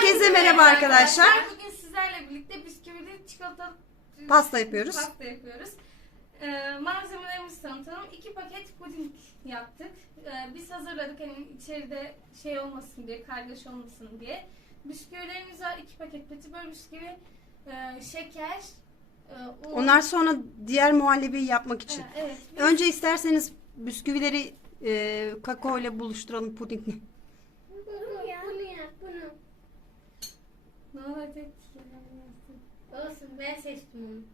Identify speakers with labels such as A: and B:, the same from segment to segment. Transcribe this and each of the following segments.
A: Herkese merhaba arkadaşlar.
B: Bugün sizlerle birlikte bisküvili çikolatalı
A: Pasta yapıyoruz.
B: Malzemelerimizi tanıtalım. 2 paket puding yaptık. Biz hazırladık hani içeride şey olmasın diye, kargaşa olmasın diye. Bisküvilerimiz var. 2 paket petibör bisküvi, şeker, un.
A: Onlar sonra diğer muhallebiyi yapmak için.
B: Evet.
A: Önce isterseniz bisküvileri kakao ile buluşturalım pudingle.
C: Bunu yap bunu.
B: Ne olacak ki?
C: Olsun ben seçtim onu.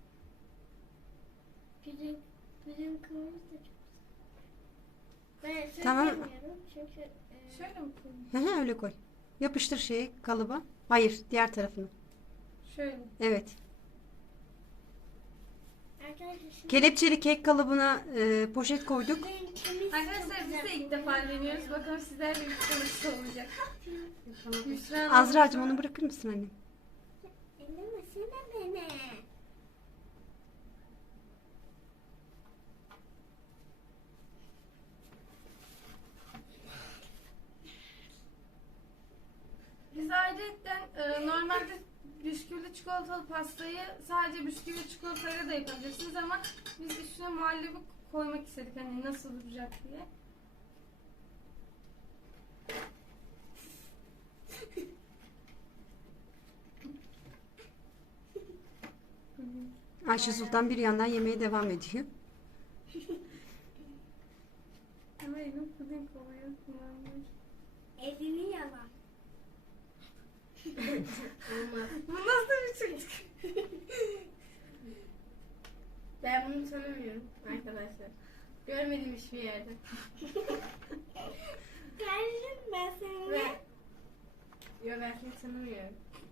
C: Bizim kırmızı da çok güzel. Ben
A: Tamam.
C: söylemiyorum çünkü
B: Şöyle mi koyayım?
A: Hı hı, öyle koy. Yapıştır şeyi kalıba. Hayır, diğer tarafını.
B: Şöyle.
A: Evet.
C: arkadaşlar şimdi
A: Kelepçeli kek kalıbına poşet koyduk.
C: benimkimiz
B: Arkadaşlar biz de ilk defa deniyoruz. Bakalım sizlerle birlikte nasıl olacak.
A: Azra'cığım onu bırakır mısın annem?
C: Ellemesene beni.
B: Biz ayrıca normalde bisküvili çikolatalı pastayı sadece bisküvili çikolatayla da yapabilirsiniz ama biz üstüne muhallebi koymak istedik hani nasıl duracak diye.
A: Ayşe Sultan bir yandan yemeğe devam ediyor.
B: Ama elim puding oluyor.
C: Elini yalan. Olmaz.
B: Bu nasıl bir çocuk?
C: Ben bunu tanımıyorum arkadaşlar. Görmedim hiçbir yerde. Kardeşim ben seni. Yok ben seni tanımıyorum.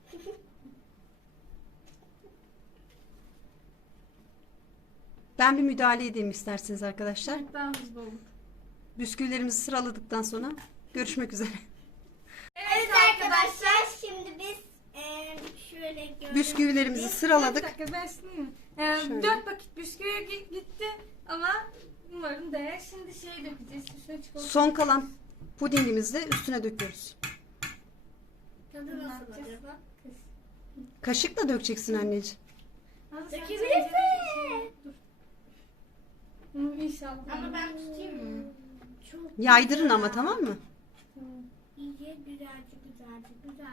A: Ben bir müdahale edeyim isterseniz arkadaşlar.
B: Daha hızlı olur.
A: Bisküvilerimizi sıraladıktan sonra görüşmek üzere.
C: Evet arkadaşlar şimdi biz şöyle gördük.
A: Bisküvilerimizi
B: Bir
A: sıraladık.
B: dakika ben sileyim.
A: Şöyle.
B: 4 paket bisküvi gitti ama umarım değer. Şimdi şey dökeceğiz. Üstüne çikolata.
A: Son kalan pudingimizi de üstüne döküyoruz.
C: Tadı nasıl acaba?
A: Kaşıkla dökeceksin anneciğim.
C: Dökebilirsin.
B: İnşallah.
C: Ama ben tutayım mı? Çok
A: Yaydırın ama, tamam mı?
C: İyice güzelce.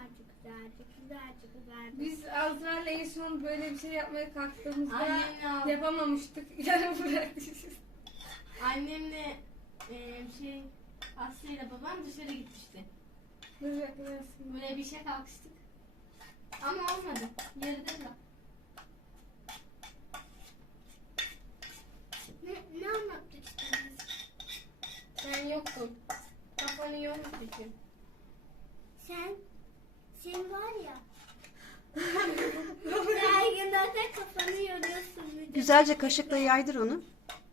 B: Biz Azra'yla en son böyle bir şey yapmaya kalktığımızda
C: Annemle
B: yapamamıştık. Yarım bıraktık.
C: Annemle Aslı ile babam dışarı gitmişti.
B: Dur yaklaşsın.
C: Böyle bir şey kalkıştık. Ama olmadı. Yarıda da. Ne anlattık işte biz?
B: Ben yoktum.
C: Kafanı yormuşsun. Sen var ya. Her gün zaten kafanı yoruyorsun. bir de.
A: Güzelce kaşıkla yaydır onu.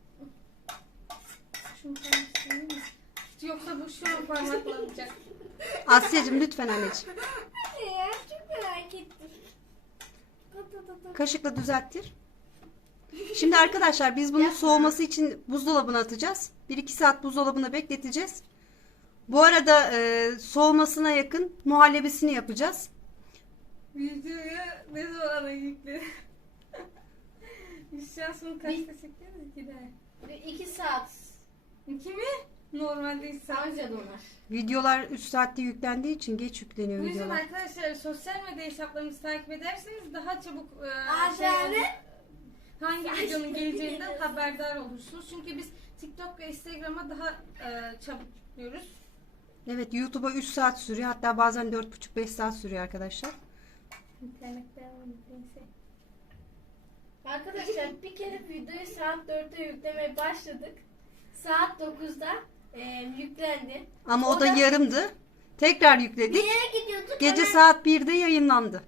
B: Şunu karıştırayım mı? Yoksa bu şu an parmaklanacak.
A: Asya'cığım lütfen anneciğim.
C: Ya çok merak ettim.
A: Kaşıkla düzelttir. Şimdi arkadaşlar biz bunu soğuması için buzdolabına atacağız. 1-2 saat buzdolabına bekleteceğiz. Bu arada soğumasına yakın muhallebisini yapacağız.
B: Videoyu ne zaman yükledim? Biz şu an son kaçta çekiyoruz ki de?
C: 2 saat.
B: 2 mi? Normalde 2 saat.
C: Anca donar.
A: Videolar 3 saatte yüklendiği için geç yükleniyor
B: Bu yüzden
A: videolar.
B: arkadaşlar sosyal medya hesaplarımızı takip ederseniz daha çabuk
C: Azra'nın
B: hangi videonun geleceğinden haberdar olursunuz. Çünkü biz TikTok ve Instagram'a daha çabuk yüklüyoruz.
A: Evet, YouTube'a 3 saat sürüyor. Hatta bazen 4,5-5 saat sürüyor arkadaşlar.
B: İnternette neyse.
C: Arkadaşlar bir kere videoyu saat 4'te yüklemeye başladık. Saat 9'da yüklendi.
A: Ama o da yarımdı. Tekrar yükledik.
C: Nereye gidiyorduk?
A: Gece saat 1'de yayınlandı.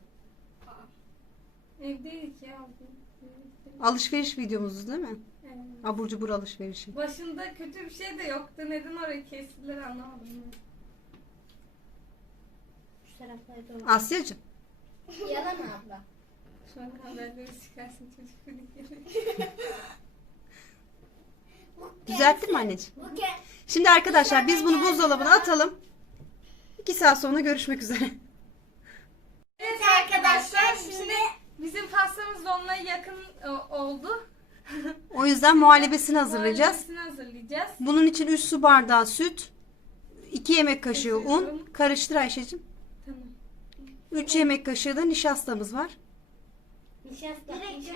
B: Evdeydik ya.
A: Alışveriş videomuzdu değil mi?
B: Evet.
A: Abur cubur alışverişi.
B: Başında kötü bir şey de yoktu. Neden orayı kestiler anlamadım ben.
C: Şu taraflara doğru.
A: Asya'cığım.
C: Yalan mı abla?
B: Şu an haberleri çıkarsın çocuk dedikleri.
A: Düzelttin mi anneciğim?
C: Okey.
A: Şimdi arkadaşlar biz bunu buzdolabına atalım. 2 saat sonra görüşmek üzere.
B: pastamız donmaya yakın oldu.
A: O yüzden muhallebisini hazırlayacağız.
B: Muhallebisini hazırlayacağız.
A: Bunun için 3 su bardağı süt, 2 yemek kaşığı un.
B: Kaşıyorum.
A: Karıştır Ayşe'cim.
B: Tamam.
A: 3 yemek kaşığı da nişastamız var.
C: Nişasta.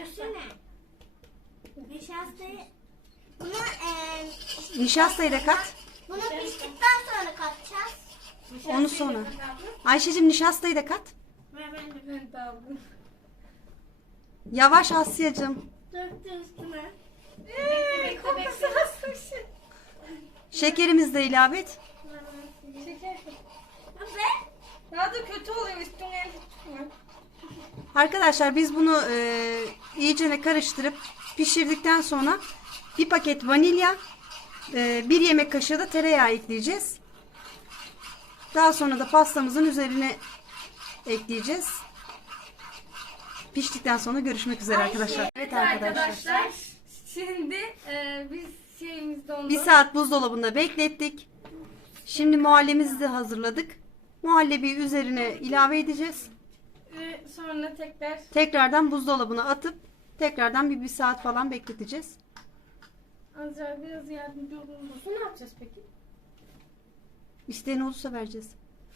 D: Nişastayı bunu
A: Nişastayı da kat.
D: bunu piştikten sonra katacağız.
A: Onu sonra. Ayşe'cim nişastayı da kat.
B: Ben de aldım.
A: Yavaş Asya'cım.
C: Döktü üstüne.
B: Kokusu nasıl bir şey?
A: Şekerimizi de ilave et.
B: Şeker. Daha da kötü oluyor üstüne.
A: Arkadaşlar biz bunu iyicene karıştırıp pişirdikten sonra bir paket vanilya, 1 yemek kaşığı da tereyağı ekleyeceğiz. Daha sonra da pastamızın üzerine ekleyeceğiz. Piştikten sonra görüşmek üzere arkadaşlar. Evet arkadaşlar.
B: Şimdi biz şeyimiz dondu.
A: 1 saat buzdolabında beklettik. Şimdi muhallebimizi de hazırladık. Muhallebiyi üzerine ilave edeceğiz.
B: Ve sonra tekrar
A: Tekrardan buzdolabına atıp tekrardan bir saat falan bekleteceğiz.
B: Azra biraz yardımcı olur musun? Ne yapacağız peki?
A: İsteyen olursa vereceğiz.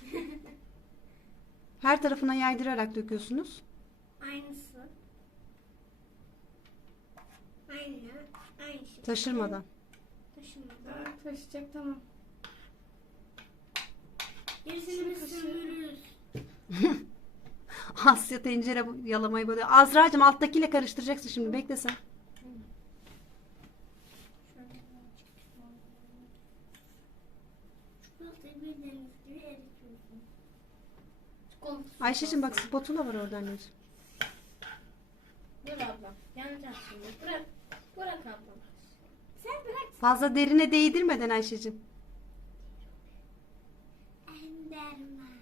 A: Her tarafına yaydırarak döküyorsunuz.
D: Aynısı. Aynı şey.
A: Taşırmadan.
D: Taşımadan.
B: Taşıyacak tamam.
D: Gerisini biz sömürürüz.
A: Asya tencere yalamayı böyle. Azra'cığım alttakiyle karıştıracaksın şimdi. Bekle sen.
D: Çikolatayı bildiğiniz gibi eritiyorsun.
A: Ayşe'cim bak spatula var orada anneciğim.
C: Dur ablam. Yanacak şimdi. Bırak. Bırak ablam.
D: Sen bırak.
A: Fazla derine değdirmeden Ayşe'cim.
D: Enderman.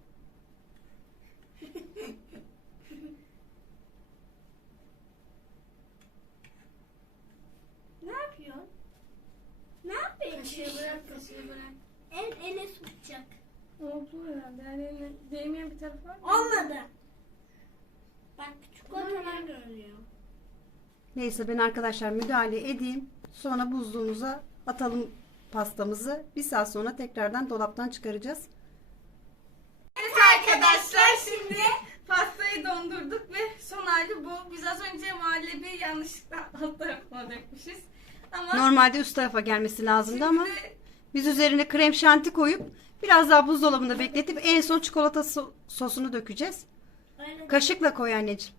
D: Ne yapıyorsun? Ne yapıyorsun?
C: Kaşığı bırak. Kaşığı bırak.
D: Ele tutacak.
B: Oldu herhalde. Yani değmeyen bir tarafı var mı?
D: Olmadı. Bak çikolatalar görünüyor.
A: Neyse ben arkadaşlar müdahale edeyim. Sonra buzluğumuza atalım pastamızı. 1 saat sonra tekrardan dolaptan çıkaracağız.
B: Evet arkadaşlar şimdi pastayı dondurduk ve son hali bu. Biz az önce muhallebi yanlışlıkla alt tarafına dökmüşüz. Ama
A: Normalde üst tarafa gelmesi lazımdı ama
B: şimdi
A: biz üzerine krem şanti koyup biraz daha buzdolabında bekletip en son çikolata sosunu dökeceğiz.
D: Öyle
A: Kaşıkla koy anneciğim.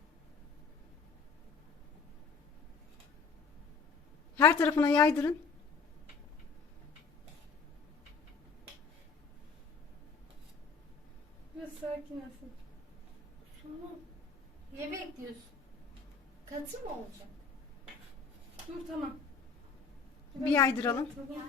A: Her tarafına yaydırın.
B: biraz sakin olsun.
C: Ne bekliyorsun? Katı mı olacak?
B: Dur tamam.
A: Bir yaydıralım.
B: Tamam.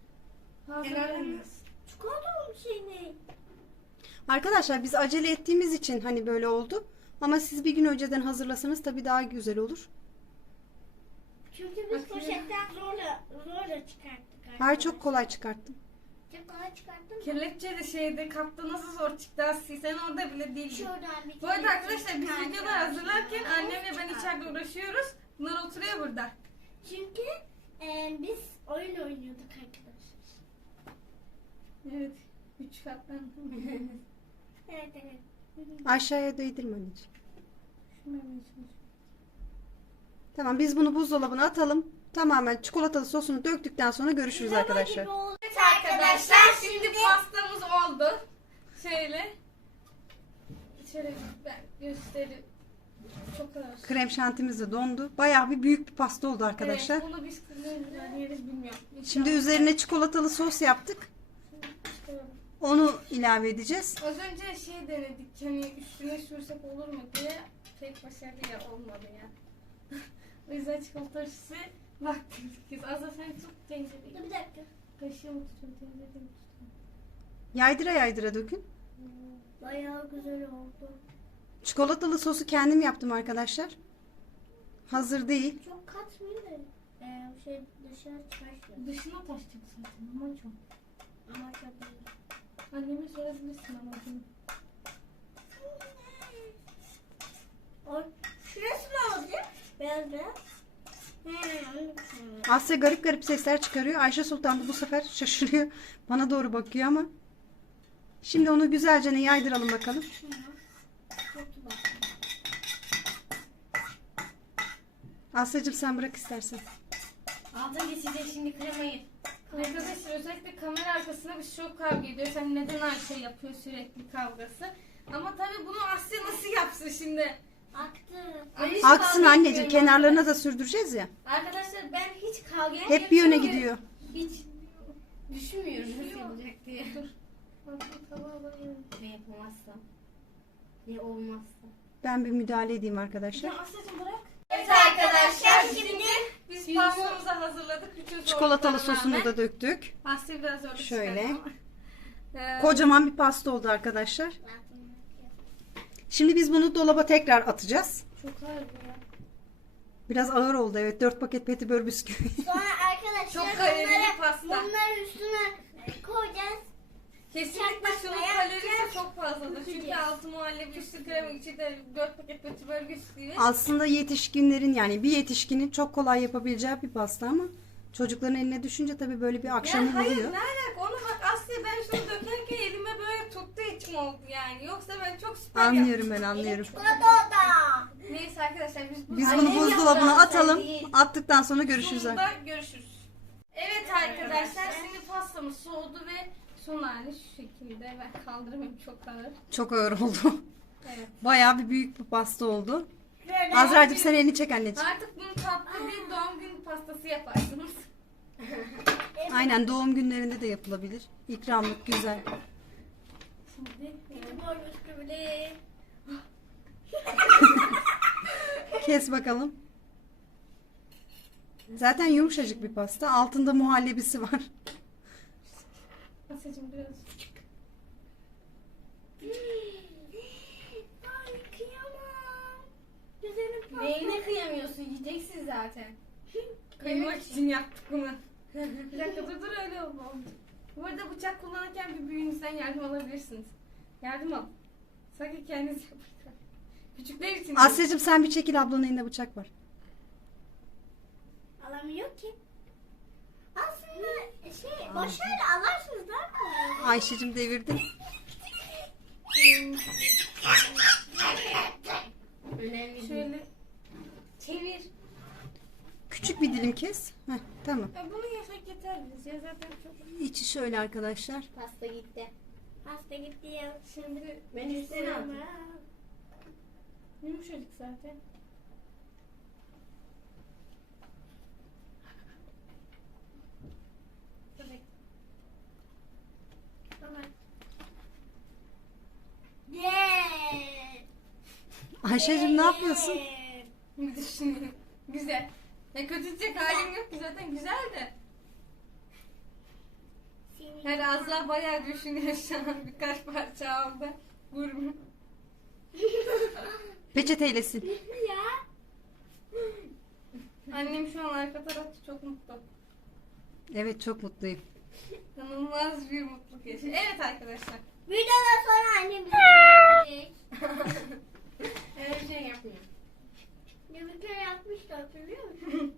D: çikolata mı şey ne?
A: Arkadaşlar biz acele ettiğimiz için hani böyle oldu. Ama siz bir gün önceden hazırlasanız tabii daha güzel olur.
D: Çünkü biz
B: Bakayım.
D: poşetten zorla çıkarttık.
A: Her çok kolay çıkarttım.
D: Çok kolay çıkarttın mı?
B: Kelepçe de şeyde kapta nasıl zor çıktı Asya. Sen orada bile değildin.
D: Şuradan bir
B: Bu arada
D: kere
B: arkadaşlar biz
D: çıkartalım.
B: videolar hazırlarken annemle ben içeride uğraşıyoruz. Bunlar oturuyor burada.
D: Çünkü biz oyun oynuyorduk arkadaşlar.
B: Evet. 3 kattan.
D: Evet evet.
A: Aşağıya değdirme anneciğim.
B: Şunu hemen içine.
A: Tamam biz bunu buzdolabına atalım. Tamamen çikolatalı sosunu döktükten sonra görüşürüz arkadaşlar.
B: Evet arkadaşlar şimdi pastamız oldu. Şöyle. Şöyle ben göstereyim. Çok az.
A: Krem şantimiz de dondu. Bayağı bir büyük bir pasta oldu arkadaşlar.
B: Evet, bunu biz kızlarımızla yeriz bilmiyorum.
A: Şimdi üzerine çikolatalı sos yaptık.
B: İnşallah.
A: Onu ilave edeceğiz.
B: Az önce şey denedik hani üstüne sürsek olur mu diye pek başarılı ya olmadı ya. O yüzden çikolatası baktık biz. Azra sen tut tencereyi.
D: Dur bir dakika.
B: Kaşığı mı tutuyorsun tencereyi mi tutuyorsun?
A: Yaydıra yaydıra dökün.
D: Bayağı güzel oldu.
A: Çikolatalı sosu kendim yaptım arkadaşlar. Hazır değil.
D: Çok katmıyor da şey dışarı çıkartıyor.
B: Dışına taşacak zaten ama çok.
D: Ama çok iyi.
B: Anneme sorabilirsin ama bunu.
D: O, şurası ne oldu? Nasıl?
A: Asya garip garip sesler çıkarıyor. Ayşe Sultan da bu sefer şaşırıyor. Bana doğru bakıyor ama. Şimdi onu güzelce yaydıralım bakalım. Asya'cığım sen bırak istersen.
C: Altın geçecek şimdi kremayı.
B: Arkadaşlar özellikle kamera arkasında biz çok kavga ediyoruz. Hani neden Ayşe yapıyor sürekli kavgası. Ama tabii bunu Asya nasıl yapsın şimdi?
D: Aktı.
B: Ben hiç
A: Aksın
B: kavga
A: anneciğim,
B: etmiyorum.
A: kenarlarına da sürdüreceğiz ya.
C: Arkadaşlar ben hiç kavgaya
A: Hep bir yöne
C: yapıyorum ve
A: gidiyor.
C: Hiç düşünmüyorum nasıl yapacak diye. Ne yapamazsam. Ne olmazsa.
A: Ben bir müdahale edeyim arkadaşlar.
B: Ya Asya'cığım bırak.
C: Evet arkadaşlar
B: Şimdi biz pastamızı hazırladık. Bütün
A: Çikolatalı
B: zorluklarına
A: sosunu
B: rağmen.
A: da döktük.
B: Asya biraz zorluk
A: Şöyle.
B: çıkardı ama.
A: Kocaman bir pasta oldu arkadaşlar. Şimdi biz bunu dolaba tekrar atacağız.
B: Çok ağır bu ya.
A: Biraz ağır oldu evet. 4 paket petibör bisküvi.
D: Sonra arkadaşlar
B: Çok kalorili pasta.
D: bunları üstüne koyacağız.
B: Kesinlikle şunun
D: Çakmakla
B: kalorisi
D: yapacağız.
B: çok fazladır. Çünkü altı muhallebi, üstü krema, içi de 4 paket petibör bisküvi.
A: Aslında yetişkinlerin yani bir yetişkinin çok kolay yapabileceği bir pasta ama çocukların eline düşünce tabii böyle bir akşamı
B: Ya hayır
A: buluyor.
B: ne alaka? Ona bak Asya ben şunu dökerken elime böyle tuttu içim oldu yani. Yoksa ben çok süper
A: Anlıyorum ben anlıyorum.
D: Çikolata da.
B: Neyse arkadaşlar biz
A: Biz
B: Annem
A: bunu
B: yaptı
A: buzdolabına
B: Asya
A: atalım.
B: değil.
A: Attıktan sonra görüşürüz.
B: Sonunda görüşürüz. Evet arkadaşlar şimdi pastamız soğudu ve son hali şu şekilde. Ben kaldıramıyorum çok ağır.
A: Çok ağır oldu.
B: Evet.
A: Bayağı bir büyük bir pasta oldu. Azra'cığım sen elini çek anneciğim.
B: Artık bunu tatlı bir doğum günü pastası yaparsınız.
A: Aynen doğum günlerinde de yapılabilir. İkramlık güzel.
B: Şimdi
D: Petibör bisküvili.
A: Kes bakalım. Zaten yumuşacık bir pasta. Altında muhallebisi var.
B: Asya'cığım biraz.
D: Ay kıyamam. Güzelim pasta.
C: Neyine kıyamıyorsun? Yiyeceksin zaten.
B: Kıymak için yaptık bunu. Bir dakika dur öyle oldu. Bu arada bıçak kullanırken bir büyüğünüzden yardım alabilirsiniz. Yardım al. Sanki kendiniz yapın. Küçükler için.
A: Asya'cığım sen bir çekil, ablanın elinde bıçak var.
D: Alamıyor ki. Aslında başarılı alarsınız değil mi?
A: Ayşe'cim devirdi.
C: Önemli değil.
B: Şöyle çevir.
A: Küçük bir dilim kes. Heh, tamam.
B: Bunu yemek yeter biz ya zaten çok.
A: İçi şöyle arkadaşlar.
C: Pasta gitti.
D: Hasta gitti ya.
B: Şimdi
C: Ben istemiyorum.
B: yumuşacık zaten. Tabii.
D: Yeah.
A: Ayşe'cim ne yapıyorsun?
B: Bir düşünüyorum. Güzel. Ya kötü diyecek halim yok ki zaten güzel de. Yani Azra bayağı düşünüyor şu an. Birkaç parça aldı. Gurme.
A: Peçeteyle sil.
D: Ya.
B: Annem şu an arka tarafta çok mutlu.
A: Evet çok mutluyum.
B: İnanılmaz bir mutluluk yaşıyor. Evet arkadaşlar.
D: Videodan sonra annem bize gelecek.
C: Öyle bir şey yapmıyor.
D: Ya bir kere yapmıştı hatırlıyor musun?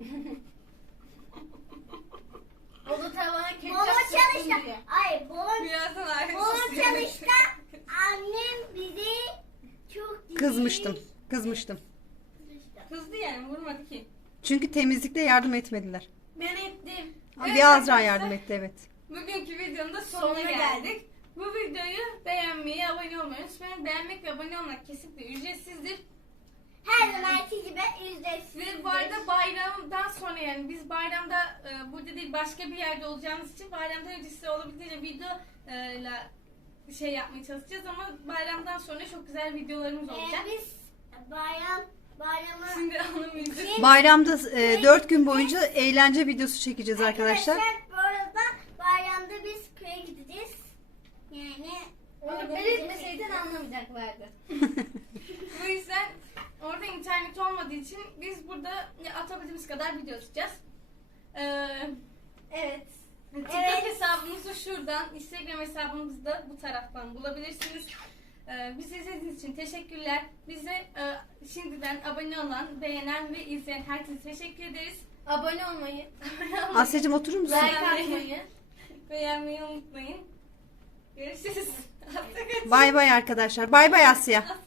C: O da tavana ketçap
D: Baba
C: sıktım
D: çalışta.
C: diye.
D: Ay baba
B: Birazdan ayrı
D: çalışta. Annem bizi çok
A: Kızmıştım. Kızmıştım.
B: Kızdı yani vurmadı ki.
A: Çünkü temizlikte yardım etmediler.
B: Ben ettim.
A: Bir Azra yardım etti evet.
B: Bugünkü videonun da sonuna geldik. Bu videoyu beğenmeyi, abone olmayı unutmayın. Beğenmek ve abone olmak kesinlikle ücretsizdir.
D: her zamanki gibi ücretsiz.
B: Ve bu arada bayramdan sonra yani biz bayramda burada değil başka bir yerde olacağımız için bayramdan önce size olabildiğince video ile şey yapmaya çalışacağız ama bayramdan sonra çok güzel videolarımız olacak.
D: Biz bayramı
B: Şimdi onun müziği.
A: Bayramda 4 gün boyunca eğlence videosu çekeceğiz arkadaşlar.
D: bu arada bayramda biz köye gideceğiz. Yani
C: Onu belirtmeseydin anlamayacaklardı.
B: Bu yüzden orada internet olmadığı için biz burada atabildiğimiz kadar video atacağız. Evet. TikTok hesabımızı şuradan, Instagram hesabımızı da bu taraftan bulabilirsiniz. Bizi izlediğiniz için teşekkürler. Bize şimdiden abone olan, beğenen ve izleyen herkese teşekkür ederiz.
C: Abone olmayı,
A: Asya'cığım oturur musun?
C: like atmayı.
B: Beğenmeyi unutmayın. Görüşürüz.
A: Bay bay arkadaşlar. Bay bay Asya.